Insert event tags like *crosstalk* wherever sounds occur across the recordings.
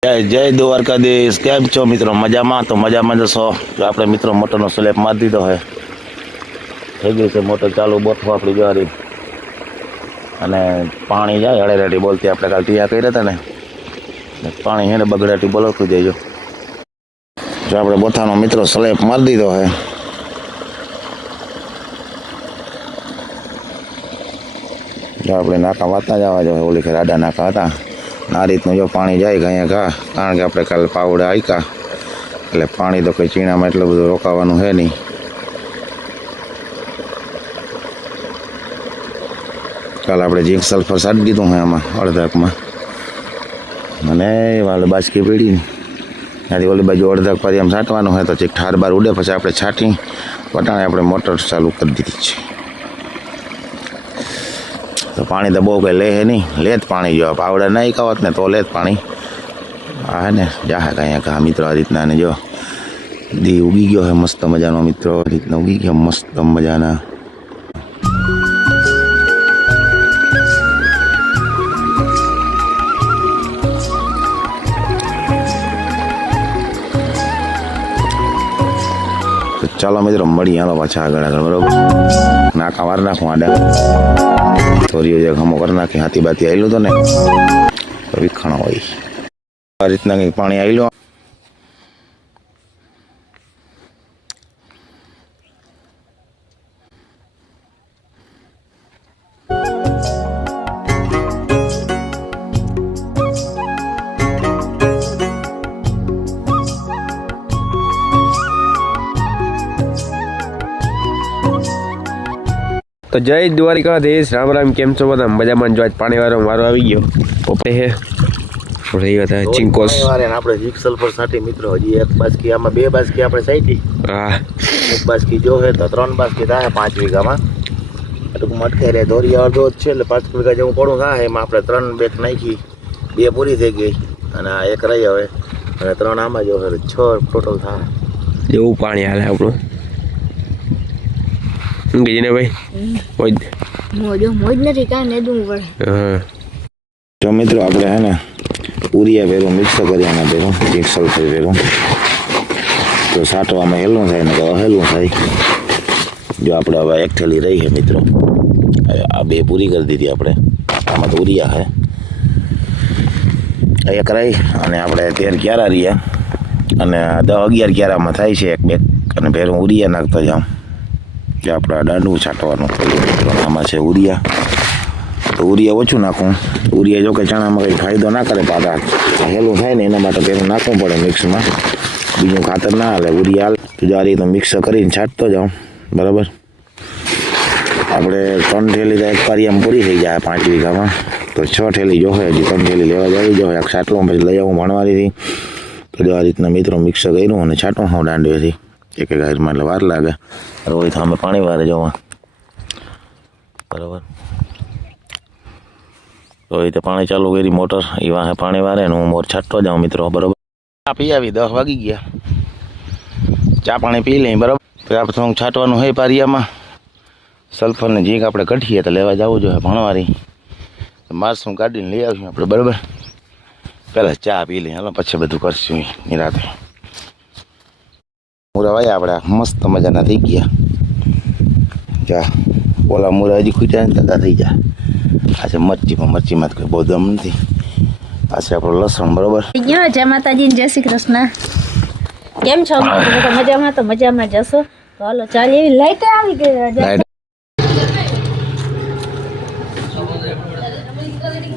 જય જય દ્વારકાધીશ. કેમ છો મિત્રો? મજામાં? તો મજામાં જશો આપણે મિત્રો મોટરનો સ્લેપ મારી દીધો હોય થઈ ગઈ છે મોટર ચાલુ બોથવા આપણી જવારી અને પાણી જાય અડેરાટી બોલતી આપણે કાલ ટીયા કરી હતા ને. પાણી પાણી હેને બગડાટી બોલતું જઈજો. જો આપણે બોથાનો મિત્રો સ્લેપ મારી દીધો હોય જો આપણે નાકા વાતા જવા જો, ઓલી ખેર આડા નાકા હતા. આ રીતનું જો પાણી જાય અહીંયા ઘા, કારણ કે આપણે કાલે પાવડા આવ્યા એટલે પાણી તો કંઈ ચીણામાં એટલું બધું રોકાવાનું છે નહીં. કાલે આપણે જીંક સલ્ફર સાટી દીધું હોય આમાં, અડધાકમાં. અને વાલે બાજકી પીડી ત્યાંથી ઓલી બાજુ અડધાક પાછી આમ છાંટવાનું હોય તો ચીક ઠાર બાર ઉડે, પછી આપણે છાંટી, વટાણે આપણે મોટર ચાલુ કરી દીધી છે. તો પાણી તો બહુ કંઈ લે હે નહીં. લેત પાણી જો. પાવડા નહીં ખાવત ને તો લેત પાણી. આ હે ને જાહે કાંઈ કા મિત્રો આ રીતના ને જો. દી ઉગી ગયો હે મસ્ત મજાનો મિત્રો. રીતના ઉગી ગયો મસ્ત મજાના. ચાલો મિત્રો મળી હાલો પાછા આગળ આગળ, બરોબર? નાકા વાર નાખું આડા. થોરીઓ જે ઘમો કરી નાખી, હાથી બાતી આવેલું તો ને વિખાણો હોય. આ રીતના કંઈક પાણી આવેલું તો જય દ્વારિકાધીશ રામ રામ કેમ છો બધા? મજામાં જો આજ પાણી વાળો મારો આવી ગયો. પોપડે હે. રહી હતા ચિંકોસ. આપણે જીક્સલ પર સાટી મિત્રો હજી એક બાસ્કી આમાં બે બાસ્કી આપણે સાઈટી. હા. એક બાસ્કી જો હે તો ત્રણ બાસ્કી થાય પાંચ વીઘામાં. ટૂંકમાં અટકાઈ રહે દોરી અડધો જ છે એટલે પાંચ વીઘા જેવું પડું થાય. એમાં આપણે ત્રણ બેક નાખી બે પૂરી થઈ ગઈ. અને આ એક રહી હવે. અને ત્રણ આમાં જો છ ટોટલ થાય. એવું પાણી હાલે આપણું? શું કહીએ ને ભાઈ? મોજ. મોજ મોજ નથી કાંઈ નેદું પડે હા. જો મિત્રો આપણે હે ને ઉરિયા ભેરું મિક્સ કર્યાના ભેરું જીંક સલ્ફર ભેરું. તો સાટવામાં હેલું થાય ને તો હેલું થાય. જો આપણે હવે એક થેલી રહી છે મિત્રો. આ બે પૂરી કરી દીધી આપણે. આમાં તો ઉરિયા છે એક રહી અને આપણે તેર ક્યારા રહ્યા? અને દસ અગિયાર ક્યારામાં થાય છે એક બે અને ભેરું ઉરિયા નાખતો જાઉં. કે આપણે દાંડું છાંટવાનું થયું આમાં છે ઉરિયા. તો ઉરિયા ઓછું નાખું. ઉરિયા જો કે ચણામાં કંઈ ફાયદો ના કરે પાછા હેલું થાય ને એના માટે પહેલું નાખવું પડે મિક્સમાં. બીજું ખાતર ના હાલે. ઉરિયા હાલ. તો રીતે મિક્સ કરીને છાંટતો જાઉં. બરાબર? આપણે ત્રણ ઠેલી તો એક પારિયામાં પૂરી થઈ જાય પાંચ વીઘામાં. તો છ ઠેલી જોશે હજી ત્રણ ઠેલી લેવા જવી જોઈએ એક છાંટલું પછી લઈ આવું ભણવાથી તો જો આ રીતના મિત્રો મિક્સ કર્યું અને છાંટું હું દાંડીએથી એક એક હારમાં એટલે વાર લાગે. રોહિત સામે પાણી વારે જવા બરાબર. રોહિતે પાણી ચાલુ કરી મોટર એ વાહે પાણી વારે ને હું મોર છાંટતો જાઉં મિત્રો બરાબર? ચા પી આવી દસ વાગી ગયા. ચા પાણી પી લઈ બરાબર? આપણે થોડુંક છાંટવાનું હોય પારિયામાં. સલ્ફર ને ઝીંક આપણે કઢીએ તો લેવા જવું જોઈએ ભણવારી. મારશું ગાડીને લઈ આવીશું આપણે બરાબર? પહેલાં ચા પી લઈએ હાલો પછી બધું કરશું નિરાતે મૂરા વાયા આપણે મસ્ત મજાના થઈ ગયા. જા. ઓલા મુરા હજી ખૂટ્યા ને દાદા થઈ જાય આ છે મરચીમાં મરચીમાં તો કોઈ બહુ દમ નથી. આ છે આપણું લસણ બરોબર? ગયો. જય માતાજી જય શ્રી કૃષ્ણ. કેમ છો? મજામાં. તો મજામાં જશો તો હાલો ચાલ એવી લાઈટ આવી ગઈ.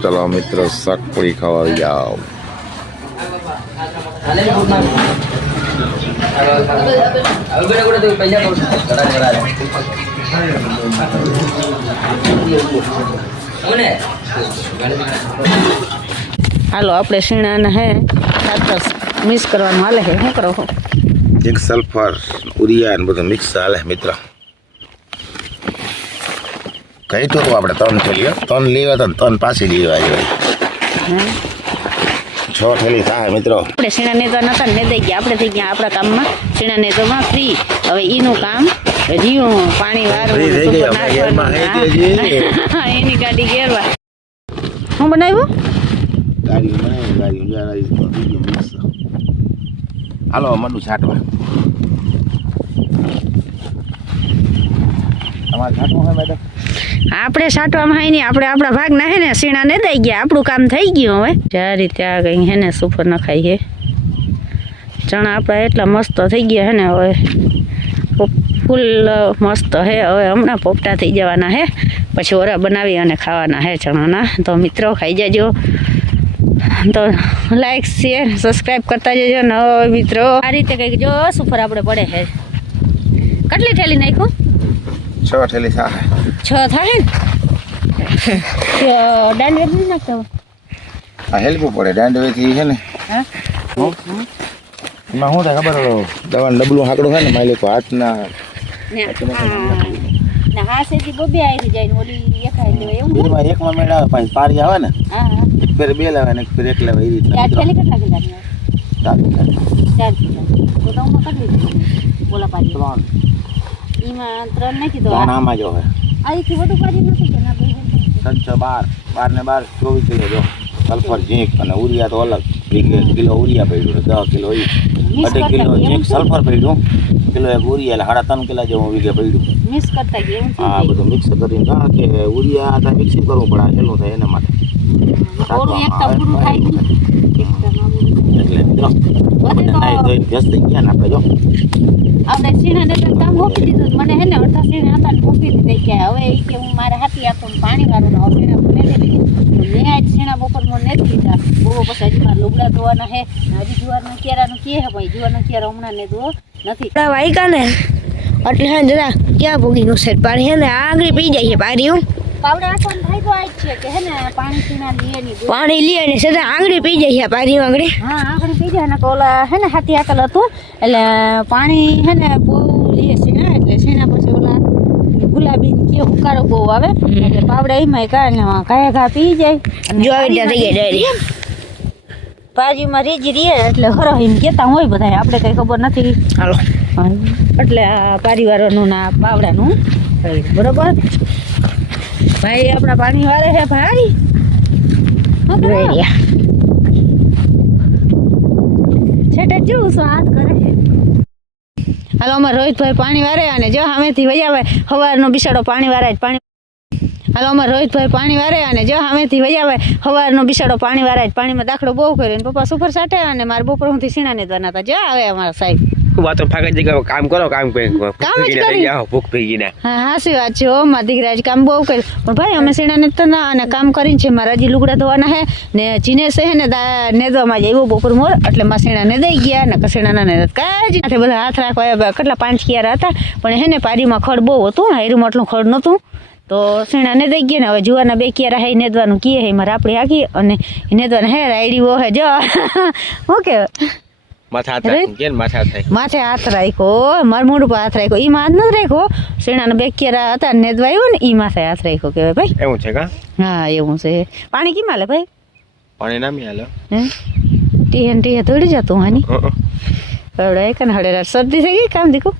ચલો મિત્રો શાક પૂરી ખાવા આવી જાઓ. હાલો આપણે શીણાને હે ખાતર મિક્સ કરવાનું હાલે હે શું કરો છો? એક સલ્ફર ઉરિયા ને બધું મિક્સ હાલે મિત્ર કઈ તો આપણે ત્રણ થેલીઓ. ત્રણ લેવા તો ત્રણ પાછી લેવા હે? છ થેલી થાય મિત્રો. આપણે શીણા નેતા નતા ને દઈ ગયા. આપણે થઈ ગયા આપણા કામમાં. શીણા નેતોમાં ફ્રી હવે એનું કામ રહ્યું પાણી વાળું. એની ગાડી ગેરવા શું બનાવ્યું? ગાડી બનાવી ગાડી ગાડી હાલો મનુ છાંટવા. તમારે છાંટવું હોય મેડમ આપણે સાટવામાં hay નહીં આપણે આપણા ભાગના હે ને, સીણા ને દઈ ગયા. આપણું કામ થઈ ગયું હવે. જ્યારે ત્યાં કંઈ હે ને સુફર નખાઈ હે. ચણા આપણા એટલા મસ્ત થઈ ગયા હે ને હવે. ફૂલ મસ્ત હે. હવે હમણાં પોપટા થઈ જવાના હે. પછી ઓરા બનાવી અને ખાવાના હે ચણાના. તો મિત્રો, ખાઈ જાજો. તો લાઈક શેર સબસ્ક્રાઈબ કરતા જજો નવો મિત્રો. આ રીતે કંઈક જો સુપર આપણે પડે હે. કેટલી થેલી નાખ્યું છ થેલી સા છ થાય ને દાંડવે નહીં નાખતા હોય? આ હેલ્પ પડે દાંડવેથી છે ને. હા? એમાં શું થાય ખબર? દવાનું ડબલું હાકડું થાય ને તો હાથના? એકમાં મેળ આવે પછી પારી આવે ને એક ફેર બે લાવે ને એક ફેર એક લાવે એ રીતના. ત્રણ. ત્રણ નાખી દો આમાં જો હે આથી વધુ પાડી નથી કે ના ત્રણ છ બાર. બાર ને બાર ચોવીસ કિલો જો સલ્ફર ઝીંક અને ઉરિયા તો અલગ. કિલો ઉરિયા પડ્યું દસ કિલો એ અઢી કિલો ઝીંક સલ્ફર પડ્યું કિલો એક ઉરિયા એટલે સાડા ત્રણ કિલો જેવું વીઘે પડ્યું મિક્સ કરતા એવું બધું મિક્સ કરીને કારણ કે ઉરિયા તો મિક્સિંગ કરવું પડે. આ છેલ્લું થાય એના માટે. એટલે જો બધા નાઈ ધોઈને વ્યસ્ત થઈ ગયા ને આપણે જો. આપણે સીણાને તો કામ મોકલી દીધું મને હે ને અડધા સીણા હતા ને દીધી કે હવે એ કે હું મારે હાથી આપું પાણી વાળું ના સીણા મેં મેં આજ સીણા બપોરમાં નથી લીધા. બહુ પછી હજી મારા લુગડા ધોવાના હે. હજી જુવારના કેરાનું કે હે ભાઈ? જુવારના કેરા હમણાં ને ધો નથી. વાયકા ને? એટલે હે જરા ક્યાં ભૂગી નું સેટ પાણી હે ને આગળ પી જાય છે પારી હું. પાણી સીણા લીએ પાણી લે ને સીધા આંગળી પી જાય છે પારી આંગળી હા આંગળી પી જાય ને ઓલા હે ને હાથી આકલ હતું એટલે પાણી હે ને બહુ લીએ છે એટલે સેના પછી ઓલા ગુલાબી કે હુકારો બહુ આવે એટલે પાવડા એમાં કાંઈ ને કાંઈ ઘા પી જાય. અને જો આવી રીતે થઈ ગઈ પાજીમાં રીજી રીએ એટલે હરો એમ કહેતા હોય બધા આપણે કઈ ખબર નથી. હાલો. એટલે આ પારિવારોનું ના પાવડાનું. બરોબર. ભાઈ આપણા પાણી વારે છે ભાઈ. છેટે જેવું સ્વાદ કરે છે? હાલો અમારે રોહિતભાઈ પાણી વારે અને જો સામેથી વજાવે સવારનો બિસાડો પાણી વારે જ પાણી હાલો અમારે રોહિતભાઈ પાણી વારે અને જો સામેથી વજાવે સવારનો બિસાડો પાણી વારે જ પાણીમાં દાખલો બહુ કર્યો ને પપ્પા સુપર સાટે અને મારે બપોર હું સીણા ને દવાના હતા જ્યાં આવે અમારા સાહેબ. વાતો ફાકા જગ્યા કામ કરો કામ કામ જ કરી. જાઓ ભૂખ હા હાસી વાત છે હો મારા દીકરા કામ બહુ કરે પણ ભાઈ અમે સીણા તો ના અને કામ કરીને છે મારા હજી લુગડા ધોવાના હે ને જીનેશ હે ને નેદવામાં જ એવો બપોર મોર એટલે માં સીણા ને દઈ ગયા ને કસીણા ને કાંઈ જ નથી. બધા હાથ રાખવા કેટલા પાંચ કિયારા હતા પણ હે ને પારીમાં ખડ બહુ હતું હાયરું એટલું ખડ નહોતું. તો સીણા ને દઈ ગયા ને હવે જુવાના બે કિયારા હે નેદવાનું કીએ હે મારે આપણે આગી અને નેદવાને હે રાયડી હે જો. *laughs* હું કે માથા માથા થાય માથે હાથ રાખ્યો મારા મોઢ ઉપર હાથ રાખ્યો ઈ હાથ નથી રાખ્યો શેણાના બે કેરા હતા ને આવ્યો ને ઈ માથે હાથ રાખ્યો કહેવાય ભાઈ. એવું છે કા? હા એવું છે. પાણી કેમ હાલે ભાઈ? પાણી નામી હાલો. હે? ટીએ ટીહે તોડી જતું હાની હં, હવે એક ને હળેરા શરદી થઈ ગઈ કામ દીકું.